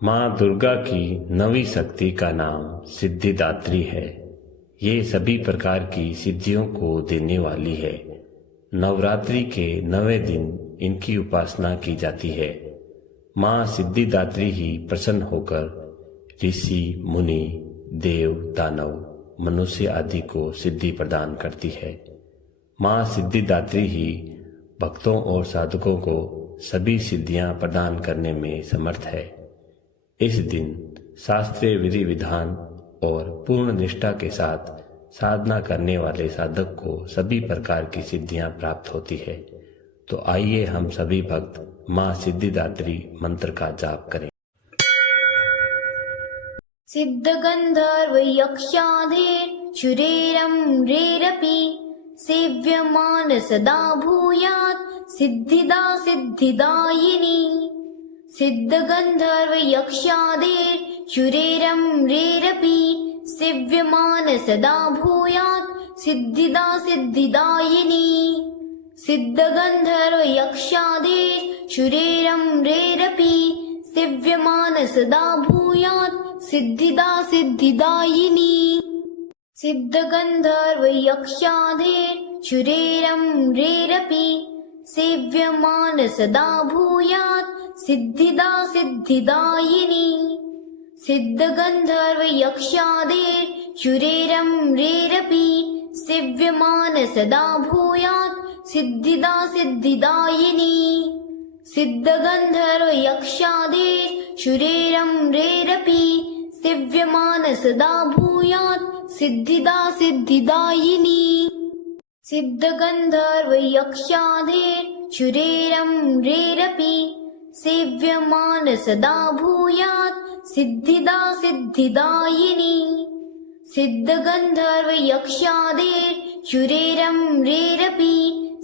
माँ दुर्गा की नवी शक्ति का नाम सिद्धिदात्री है। ये सभी प्रकार की सिद्धियों को देने वाली है। नवरात्रि के 9वें दिन इनकी उपासना की जाती है। माँ सिद्धिदात्री ही प्रसन्न होकर ऋषि, मुनि, देव, दानव, मनुष्य आदि को सिद्धि प्रदान करती है। माँ सिद्धिदात्री ही भक्तों और साधकों को सभी सिद्धियां प्रदान करने में समर्थ है। इस दिन शास्त्रीय विधि विधान और पूर्ण निष्ठा के साथ साधना करने वाले साधक को सभी प्रकार की सिद्धियां प्राप्त होती है। तो आइए हम सभी भक्त माँ सिद्धिदात्री मंत्र का जाप करें। सिद्धगन्धर्व यक्षाधेर शुरेरं रेरपि सेव्यमान सदा भूयात् सिद्धिदा सिद्धिदायिनी। सिद्धगन्धर्व यक्षाधेर शुरेरं रेरपि सेव्यमान सदा भूयात् सिद्धिदा सिद्धिदायिनी। सिद्धगन्धर्व यक्षाधेर शुरेरं रेरपि सेव्यमान सदा भूयात् सिद्धिदा सिद्धिदायिनी। सिद्धगन्धर्व यक्षाधेर शुरेरं रेरपि सेव्यमान सदा भूयात् सिद्धिदा सिद्धिदायिनी। सिद्धगन्धर्व यक्षाधेर शुरेरं रेरपि सेव्यमान सदा भूयात् सिद्धिदा सिद्धिदायिनी। सिद्धगन्धर्व यक्षाधेर शुरेरं रेरपि सेव्यमान सदा भूयात् सिद्धिदा सिद्धिदायिनी। सिद्धगन्धर्व यक्षाधेर शुरेरं रेरपि सेव्यमान सदा भूयात् सिद्धिदा सिद्धिदायिनी। सिद्धगन्धर्व यक्षाधेर शुरेरं रेरपि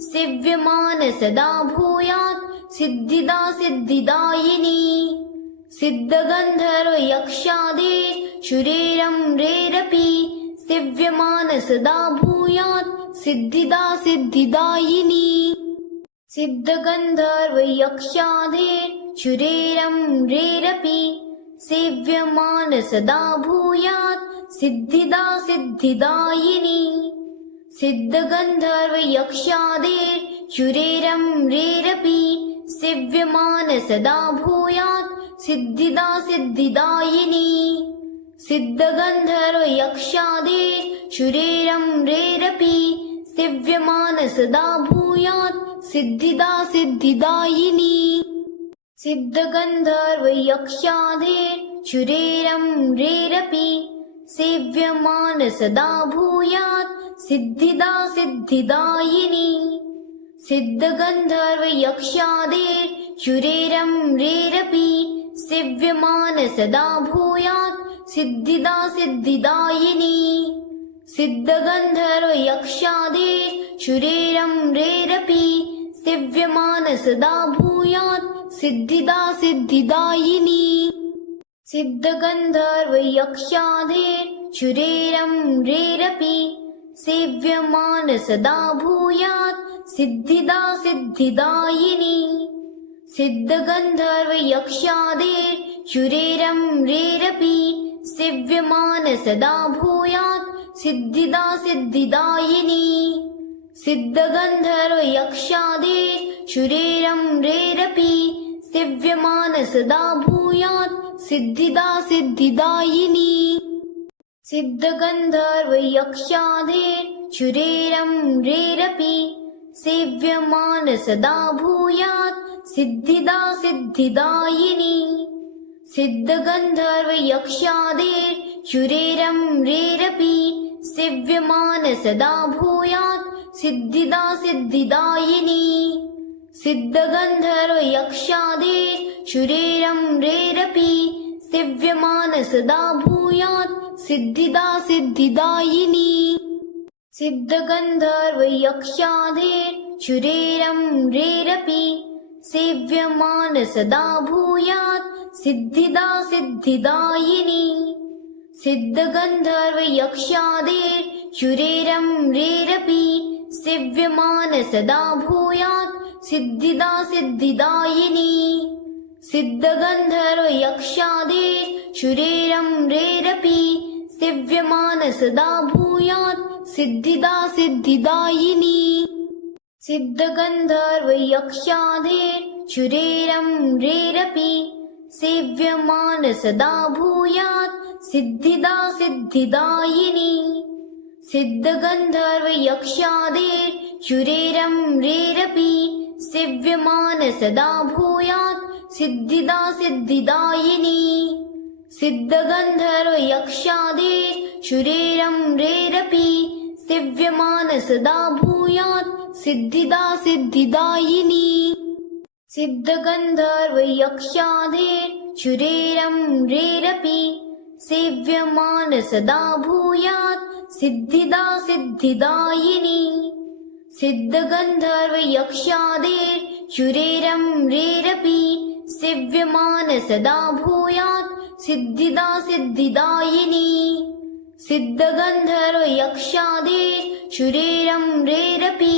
सेव्यमान सदा भूयात् सिद्धिदा सिद्धिदायिनी। सिद्धगन्धर्व यक्षाधेर शुरेरं रेरपि सेव्यमान सदा भूयात् सिद्धिदा सिद्धिदायिनी। सिद्धगन्धर्व यक्षाधेर शुरेरं रेरपि सेव्यमान सदा भूयात् सिद्धिदा सिद्धिदायिनी। सिद्धगन्धर्व यक्षाधेर शुरेरं रेरपि सेव्यमान सदा भूयात् सिद्धिदा सिद्धिदायिनी। सिद्धगन्धर्व यक्षाधेर शुरेरं रेरपि सेव्यमान सदा भूयात् सिद्धिदा सिद्धिदायिनी। सिद्धगन्धर्व यक्षाधेर शुरेरं रेरपि सेव्यमान सदा भूयात् सिद्धिदा सिद्धिदायिनी। सिद्धगन्धर्व यक्षाधेर शुरेरं रेरपि सेव्यमान सदा भूयात् सिद्धिदा सिद्धिदायिनी। सिद्धगन्धर्व यक्षाधेर शुरेरं रेरपि सेव्यमान सदा भूयात् सिद्धिदा सिद्धिदायिनी। सिद्धगन्धर्व यक्षाधेर शुरेरं रेरपि सेव्यमान सदा भूयात् सिद्धिदा सिद्धिदायिनी। सिद्धगन्धर्व यक्षाधेर शुरेरं रेरपि सेव्यमान सदा भूयात् सिद्धिदा सिद्धिदायिनी। सिद्धगन्धर्व यक्षाधेर शुरेरं रेरपि सेव्यमान सदा भूयात् सिद्धिदा सिद्धिदायिनी। सिद्धगन्धर्व यक्षाधेर शुरेरं रेरपि सेव्यमान सदा भूयात् सिद्धिदा सिद्धिदायिनी। सिद्धगन्धर्व यक्षाधेर शुरेरं रेरपि सेव्यमान सदा भूयात् सिद्धिदा सिद्धिदायिनी। सिद्धगन्धर्व यक्षाधेर शुरेरं रेरपि सेव्यमान सदा भूयात् सिद्धिदा सिद्धिदायिनी। सिद्धगन्धर्व यक्षाधेर शुरेरं रेरपि सेव्यमान सदा भूयात् सिद्धिदा सिद्धिदायिनी। सिद्धगन्धर्व यक्षाधेर शुरेरं रेरपि सेव्यमान सदा भूयात् सिद्धिदा सिद्धिदायिनी। सिद्धगन्धर्व यक्षाधेर शुरेरं रेरपि सेव्यमान सदा भूयात् सिद्धिदा सिद्धिदायिनी सिद्धगन्धर्वयक्षाधेर्शुरेरं रेरपि सेव्यमान सदा भूयात् सिद्धिदा सिद्धिदायिनी सिद्धगन्धर्वयक्षाधेर्शुरेरं रेरपि सेव्यमान सदा भूयात् सिद्धिदा सिद्धिदायिनी सिद्धगन्धर्वयक्षाधेर्शुरेरं रेरपि सेव्यमान सदा भूयात् सिद्धिदा सिद्धिदायिनी सिद्धगन्धर्वयक्षाधेर्शुरेरं रेरपि सेव्यमान सदा भूयात् सिद्धिदा सिद्धिदायिनी सिद्धगन्धर्वयक्षाधेर्शुरेरं रेरपि सेव्यमान सदा भूयात् सिद्धिदा सिद्धिदायिनी सिद्धगन्धर्वयक्षाधेर्शुरेरं रेरपि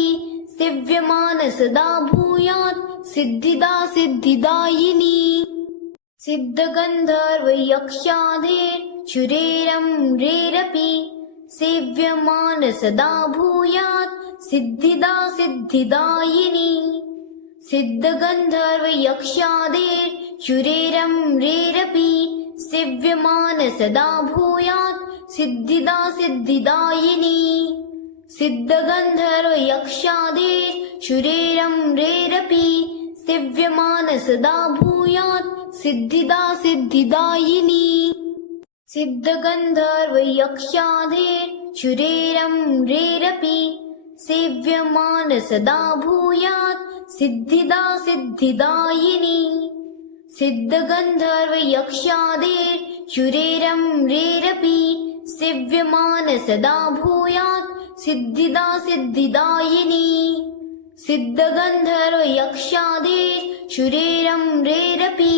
सेव्यमान सदा भूयात् सिद्धिदा सिद्धिदायिनी सिद्धगन्धर्वयक्षाधेर्शुरेरं रेरपि सेव्यमान सदा भूयात् सिद्धिदा सिद्धिदायिनी सिद्धगन्धर्वयक्षाधेर्शुरेरं रेरपि सेव्यमान सदा भूयात् सिद्धिदा सिद्धिदायिनी सिद्धगन्धर्वयक्षाधेर्शुरेरं रेरपि सेव्यमान सदा भूयात् सिद्धिदा सिद्धिदायिनी सिद्धगन्धर्वयक्षाधेर्शुरेरं रेरपि सेव्यमान सदा भूयात् सिद्धिदा सिद्धिदायिनी सिद्धगन्धर्वयक्षाधेर्शुरेरं रेरपि सेव्यमान सदा भूयात् सिद्धिदा सिद्धिदायिनी सिद्धगन्धर्वयक्षाधेर्शुरेरं रेरपि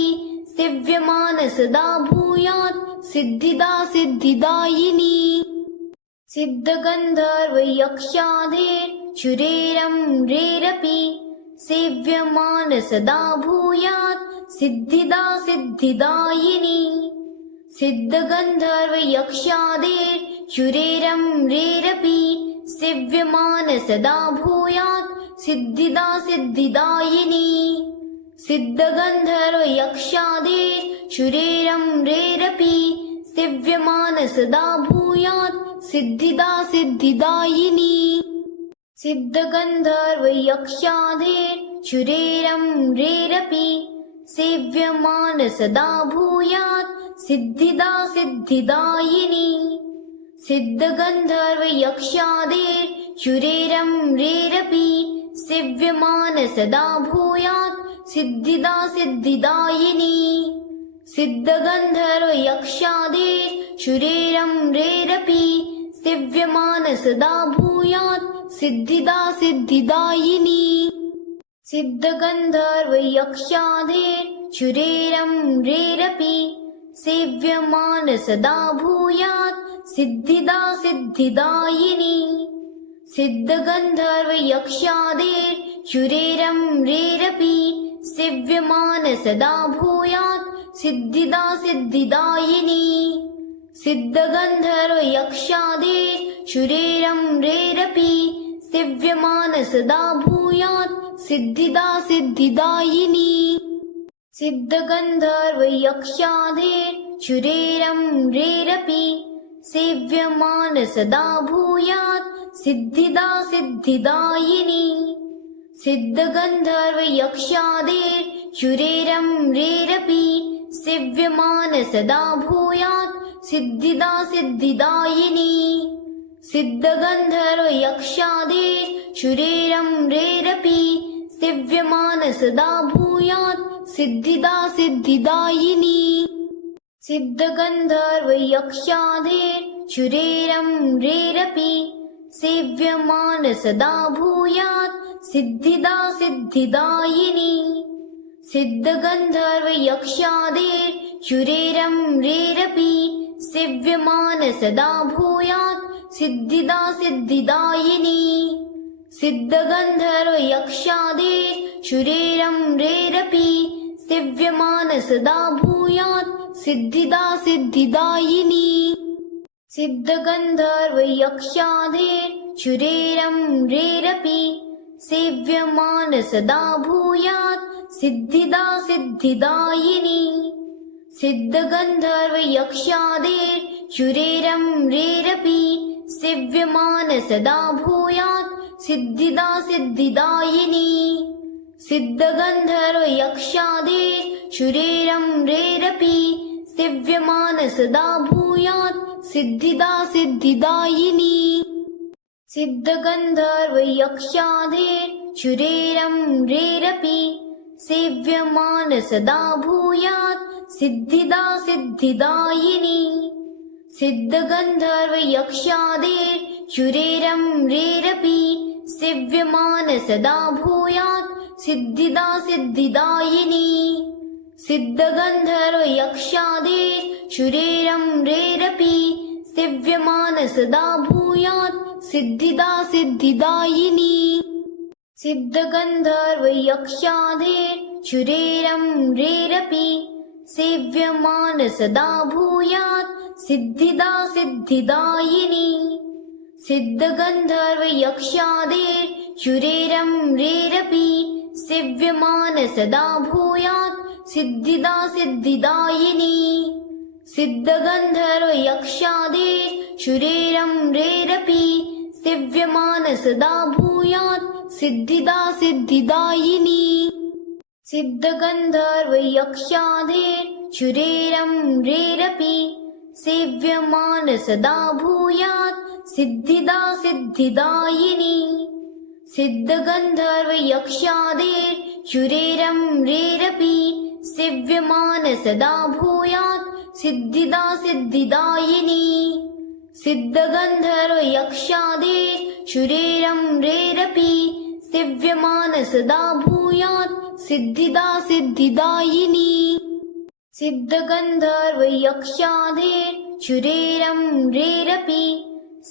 सेव्यमान सदा भूयात् सिद्धिदा सिद्धिदायिनी सिद्धगन्धर्वयक्षाधेर्शुरेरं रेरपि सेव्यमान सदा भूयात् सिद्धिदा सिद्धिदायिनी सिद्धगन्धर्वयक्षाधेर्शुरेरं रेरपि सेव्यमान सदा भूयात् सिद्धिदा सिद्धिदायिनी सिद्धगन्धर्वयक्षाधेर्शुरेरं रेरपि सेव्यमान सदा भूयात् सिद्धिदा सिद्धिदायिनी सिद्धगन्धर्वयक्षाधेर्शुरेरं रेरपि सेव्यमान सदा भूयात् सिद्धिदा सिद्धिदायिनी सिद्धगन्धर्वयक्षाधेर्शुरेरं रेरपि सेव्यमान सदा भूयात् सिद्धिदा सिद्धिदायिनी सिद्धगन्धर्वयक्षाधेर्शुरेरं रेरपि सेव्यमान सदा भूयात् सिद्धिदा सिद्धिदायिनी सिद्धगन्धर्वयक्षाधेर्शुरेरं रेरपि सेव्यमान सदा भूयात् सिद्धिदा सिद्धिदायिनी सिद्धगन्धर्वयक्षाधेर्शुरेरं रेरपि सेव्यमान सदा भूयात् सिद्धिदा सिद्धिदायिनी सिद्धगन्धर्वयक्षाधेर्शुरेरं रेरपि सेव्यमान सदा भूयात् सिद्धिदा सिद्धिदायिनी सिद्धगन्धर्वयक्षाधेर्शुरेरं रेरपि सेव्यमान सदा भूयात् सिद्धिदा सिद्धिदायिनी सिद्धगन्धर्वयक्षाधेर्शुरेरं रेरपि सेव्यमान सदा भूयात् सिद्धिदा सिद्धिदायिनी सिद्धगन्धर्वयक्षाधेर्शुरेरं रेरपि सेव्यमान सदा भूयात् सिद्धिदा सिद्धिदायिनी सिद्धगन्धर्वयक्षाधेर्शुरेरं रेरपि सेव्यमान सदा भूयात् सिद्धिदा सिद्धिदायिनी सिद्धगन्धर्वयक्षाधेर्शुरेरं रेरपि सेव्यमान सदा भूयात् सिद्धिदा सिद्धिदायिनी सिद्धगन्धर्वयक्षाधेर्शुरेरं रेरपि सेव्यमान सदा भूयात् सिद्धिदा सिद्धिदायिनी सिद्धगन्धर्वयक्षाधेर्चुरेरम्रेरपि सेव्यमान सदा भूयात् सिद्धिदा सिद्धिदायिनी सिद्धगन्धर्वयक्षाधेर्चुरेरम्रेरपि सेव्यमान सदा भूयात् सिद्धिदा सिद्धिदायिनी सिद्धगन्धर्वयक्षाधेर्चुरेरम्रेरपि सेव्यमान सदा भूयात् सिद्धिदा सिद्धिदायिनी सिद्धगन्धर्वयक्षाधेर्चुरेरम्रेरपि सेव्यमान सदा भूयात् सिद्धिदा सिद्धिदायिनी सिद्धगन्धर्वयक्षाधेर्चुरेरम्रेरपि सेव्यमान सदा भूयात् सिद्धिदा सिद्धिदायिनी सिद्धगन्धर्वयक्षाधेर्चुरेरम्रेरपि सेव्यमान सदा भूयात् सिद्धिदा सिद्धिदायिनी सिद्धगन्धर्वयक्षाधेर्चुरेरम्रेरपि सेव्यमान सदा भूयात् सिद्धिदा सिद्धिदायिनी सिद्धगन्धर्वयक्षाधेर्चुरेरम्रेरपि सेव्यमान सदा भूयात् सिद्धिदा सिद्धिदायिनी सिद्धगन्धर्वयक्षाधेर्चुरेरम्रेरपि सेव्यमान सदा भूयात् सिद्धिदा सिद्धिदायिनी सिद्धगन्धर्वयक्षाधेर्चुरेरम्रेरपि सेव्यमान सदा भूयात् सिद्धिदा सिद्धिदायिनी सिद्धगन्धर्वयक्षाधेर्चुरेरम्रेरपि सेव्यमान सदा भूयात् सिद्धिदा सिद्धिदायिनी सिद्धगन्धर्वयक्षाधेर्चुरेरम्रेरपि सेव्यमान सदा भूयात् सिद्धिदा सिद्धिदायिनी सिद्धगन्धर्वयक्षाधेर्चुरेरम्रेरपि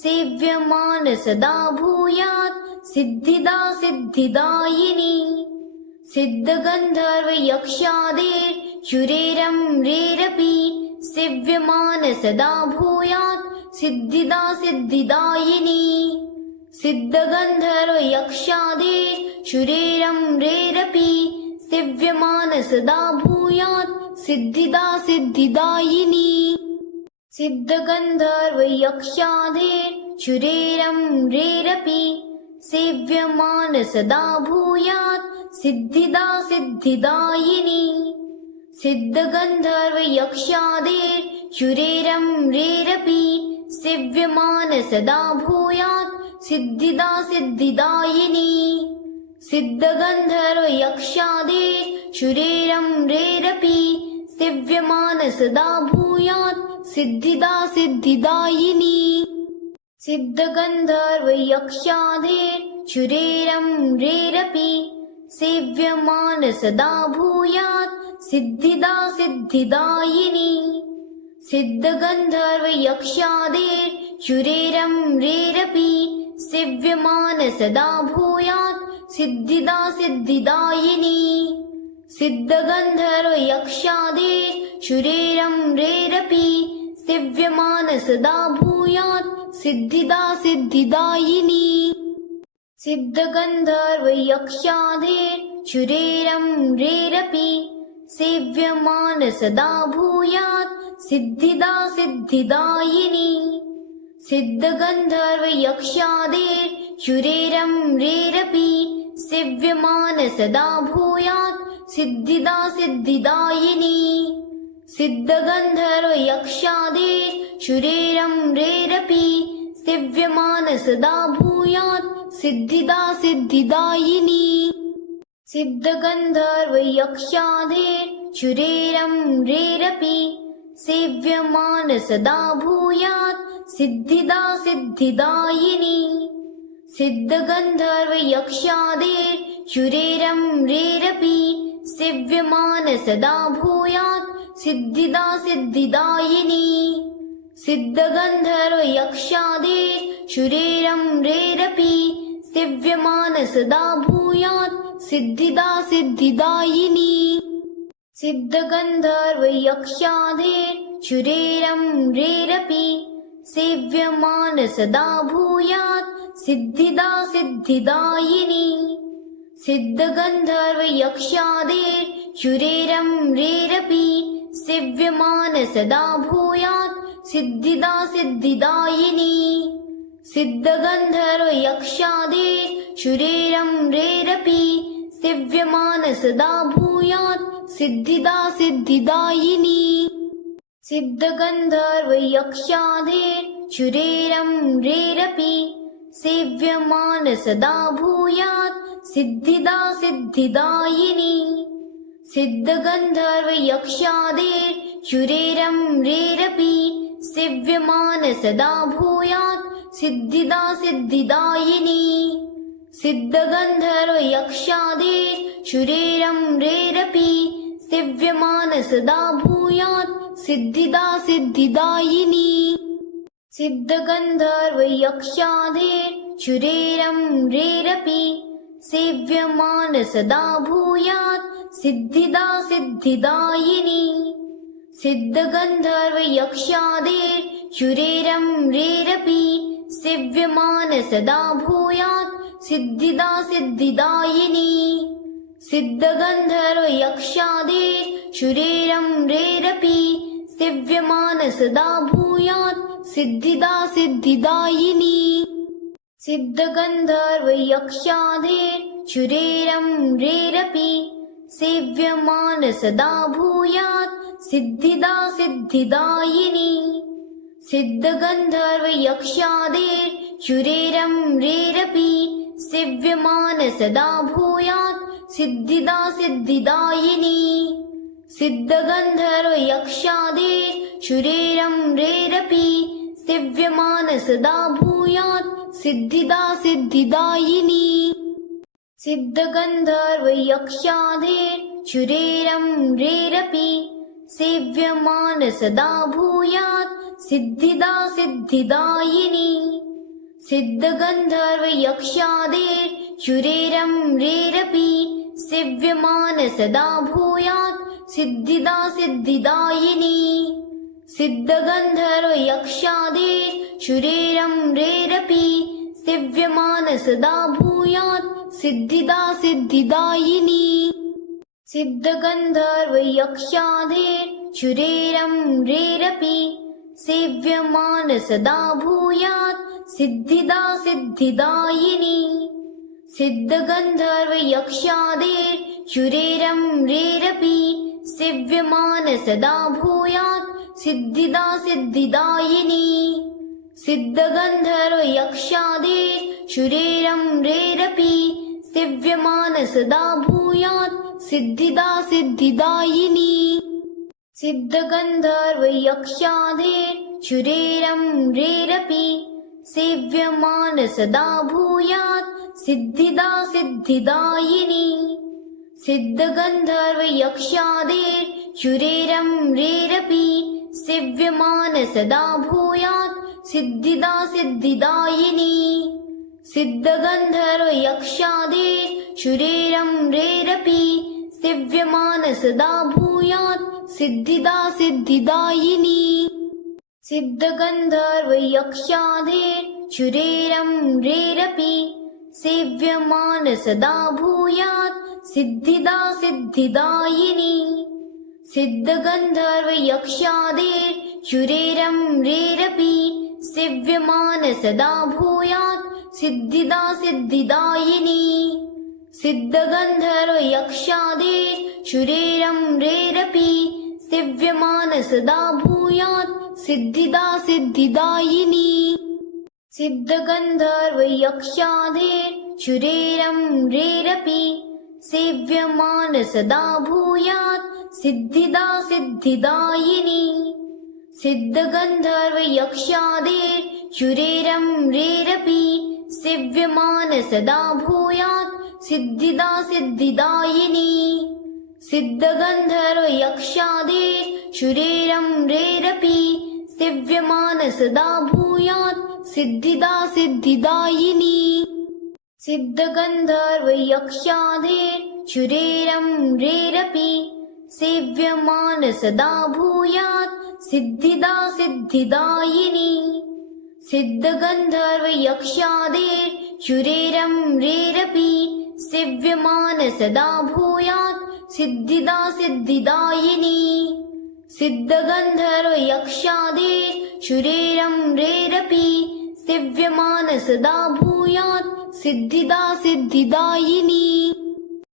सेव्यमान सदा भूयात् सिद्धिदा सिद्धिदायिनी सिद्धगन्धर्वयक्षाधेर्चुरेरम्रेरपि सेव्यमान सदा भूयात् सिद्धिदा सिद्धिदायिनी सिद्धगन्धर्वयक्षाधेर्चुरेरम्रेरपि सेव्यमान सदा भूयात् सिद्धिदा सिद्धिदायिनी सिद्धगन्धर्वयक्षाधेर्चुरेरम्रेरपि सेव्यमान सदा भूयात् सिद्धिदा सिद्धिदायिनी सिद्धगन्धर्वयक्षाधेर्चुरेरम्रेरपि सेव्यमान सदा भूयात् सिद्धिदा सिद्धिदायिनी सिद्धगन्धर्वयक्षाधेर्चुरेरम्रेरपि सेव्यमान सदा भूयात् सिद्धिदा सिद्धिदायिनी सिद्धगन्धर्वयक्षाधेर्चुरेरम्रेरपि सेव्यमान सदा भूयात् सिद्धिदा सिद्धिदायिनी सिद्धगन्धर्वयक्षाधेर्चुरेरम्रेरपि सेव्यमान सदा भूयात् सिद्धिदा सिद्धिदायिनी सिद्धगन्धर्वयक्षाधेर्चुरेरम्रेरपि सेव्यमान सदा भूयात् सिद्धिदा सिद्धिदायिनी सिद्धगन्धर्वयक्षाधेर्चुरेरम्रेरपि सेव्यमान सदा भूयात् सिद्धिदा सिद्धिदायिनी सिद्धगन्धर्वयक्षाधेर्चुरेरम्रेरपि सेव्यमान सदा भूयात् सिद्धिदा सिद्धिदायिनी सिद्धगन्धर्वयक्षाधेर्चुरेरम्रेरपि सेव्यमान सदा भूयात् सिद्धिदा सिद्धिदायिनी सिद्धगन्धर्वयक्षाधेर्चुरेरम्रेरपि सेव्यमान सदा भूयात् सिद्धिदा सिद्धिदायिनी सिद्धगन्धर्वयक्षाधेर्चुरेरम्रेरपि सेव्यमान सदा भूयात् सिद्धिदा सिद्धिदायिनी सिद्धगन्धर्वयक्षाधेर्चुरेरम्रेरपि सेव्यमान सदा भूयात् सिद्धिदा सिद्धिदायिनी सिद्धगन्धर्वयक्षाधेर्चुरेरम्रेरपि सेव्यमान सदा भूयात् सिद्धिदा सिद्धिदायिनी सिद्धगन्धर्वयक्षाधेर्चुरेरम्रेरपि सेव्यमान सदा भूयात् सिद्धिदा सिद्धिदायिनी सिद्धगन्धर्वयक्षाधेर्चुरेरम्रेरपि सेव्यमान सदा भूयात् सिद्धिदा सिद्धिदायिनी सिद्धगन्धर्वयक्षाधेर्चुरेरम्रेरपि सेव्यमान सदा भूयात् सिद्धिदा सिद्धिदायिनी सिद्धगन्धर्वयक्षाधेर्चुरेरम्रेरपि सेव्यमान सदा भूयात् सिद्धिदा सिद्धिदायिनी सिद्धगन्धर्वयक्षाधेर्चुरेरम्रेरपि सेव्यमान सदा भूयात् सिद्धिदा सिद्धिदायिनी सिद्धगन्धर्वयक्षाधेर्चुरेरम्रेरपि सेव्यमान सदा भूयात् सिद्धिदा सिद्धिदायिनी सिद्धगन्धर्वयक्षाधेर्चुरेरम्रेरपि सेव्यमान सदा भूयात् सिद्धिदा सिद्धिदायिनी सिद्धगन्धर्वयक्षाधेर्चुरेरम्रेरपि सेव्यमान सदा भूयात् सिद्धिदा सिद्धिदायिनी सिद्धगन्धर्वयक्षाधेर्चुरेरम्रेरपि सेव्यमान सदा भूयात् सिद्धिदा सिद्धिदायिनी सिद्धगन्धर्वयक्षाधेर्चुरेरम्रेरपि सेव्यमान सदा भूयात् सिद्धिदा सिद्धिदायिनी सिद्धगन्धर्वयक्षाधेर्चुरेरम्रेरपि सेव्यमान सदा भूयात् सिद्धिदा सिद्धिदायिनी सिद्धगन्धर्वयक्षाधेर्चुरेरम्रेरपि सेव्यमान सदा भूयात् सिद्धिदा सिद्धिदायिनी सिद्धगन्धर्वयक्षाधेर्चुरेरम्रेरपि सेव्यमान सदा भूयात् सिद्धिदा सिद्धिदायिनी सिद्धगन्धर्वयक्षाधेर्चुरेरम्रेरपि सेव्यमान सदा भूयात् सिद्धिदा सिद्धिदायिनी सिद्धगन्धर्वयक्षाधेर्चुरेरम्रेरपि सेव्यमान सदा भूयात् सिद्धिदा सिद्धिदायिनी सिद्धगन्धर्वयक्षाधेर्चुरेरम्रेरपि सेव्यमान सदा भूयात् सिद्धिदा सिद्धिदायिनी सिद्धगन्धर्वयक्षाधेर्चुरेरम्रेरपि सेव्यमान सदा भूयात् सिद्धिदा सिद्धिदायिनी सिद्धगन्धर्वयक्षाधेर्चुरेरम्रेरपि सेव्यमान सदा भूयात् सिद्धिदा सिद्धिदायिनी सिद्धगन्धर्वयक्षाधेर्चुरेरम्रेरपि सेव्यमान सदा भूयात् सिद्धिदा सिद्धिदायिनी सिद्धगन्धर्वयक्षाधेर्चुरेरम्रेरपि सेव्यमान सदा भूयात् सिद्धिदा सिद्धिदायिनी सिद्धगन्धर्वयक्षाधेर्चुरेरम्रेरपि सेव्यमान सदा भूयात् सिद्धिदा सिद्धिदायिनी सिद्धगन्धर्वयक्षाधेर्चुरेरम्रेरपि सेव्यमान सदा भूयात् सिद्धिदा सिद्धिदायिनी सिद्धगन्धर्वयक्षाधेर्चुरेरम्रेरपि सेव्यमान सदा भूयात् सिद्धिदा सिद्धिदायिनी सिद्धगन्धर्वयक्षाधेर्चुरेरम्रेरपि सेव्यमान सदा भूयात् सिद्धिदा सिद्धिदायिनी सिद्धगन्धर्वयक्षाधेर्चुरेरम्रेरपि सेव्यमान सदा भूयात् सिद्धिदा सिद्धिदायिनी सिद्धगन्धर्वयक्षाधेर्चुरेरम्रेरपि सेव्यमान सदा भूयात् सिद्धिदा सिद्धिदायिनी सिद्धगन्धर्वयक्षाधेर्चुरेरम्रेरपि सेव्यमान सदा भूयात् सिद्धिदा सिद्धिदायिनी सिद्धगन्धर्व यक्षादेर्षुरेरम्रेरपि सेव्यमान सदा भूयात् सिद्धिदा सिद्धिदायिनी सिद्धगन्धर्व यक्षादेर्षुरेरम्रेरपि सेव्यमान सदा भूयात् सिद्धिदा सिद्धिदायिनी।